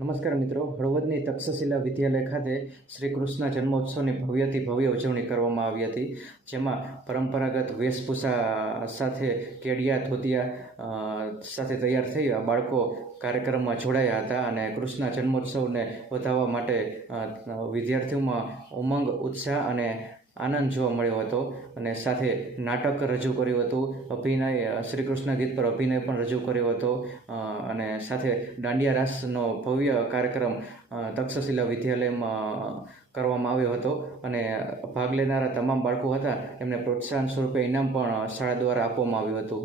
નમસ્કાર મિત્રો, હળવદની તક્ષશિલા વિદ્યાલય ખાતે શ્રી કૃષ્ણ જન્મોત્સવની ભવ્યથી ભવ્ય ઉજવણી કરવામાં આવી હતી, જેમાં પરંપરાગત વેશભૂષા સાથે કેડિયા ધોતિયા સાથે તૈયાર થઈ બાળકો કાર્યક્રમમાં જોડાયા હતા અને કૃષ્ણ જન્મોત્સવને વધાવવા માટે વિદ્યાર્થીઓમાં ઉમંગ, ઉત્સાહ અને આનંદ જોવા મળ્યો હતો અને સાથે નાટક રજૂ કર્યું હતું, અભિનય, શ્રી કૃષ્ણ ગીત પર અભિનય પણ રજૂ કર્યો હતો અને સાથે દાંડિયા રાસનો ભવ્ય કાર્યક્રમ તક્ષશિલા વિદ્યાલયમાં કરવામાં આવ્યો હતો અને ભાગ લેનારા તમામ બાળકો હતા એમને પ્રોત્સાહન સ્વરૂપે ઇનામ પણ શાળા દ્વારા આપવામાં આવ્યું હતું.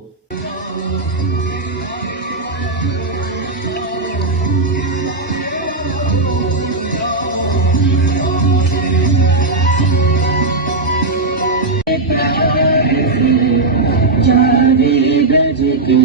चारे गज के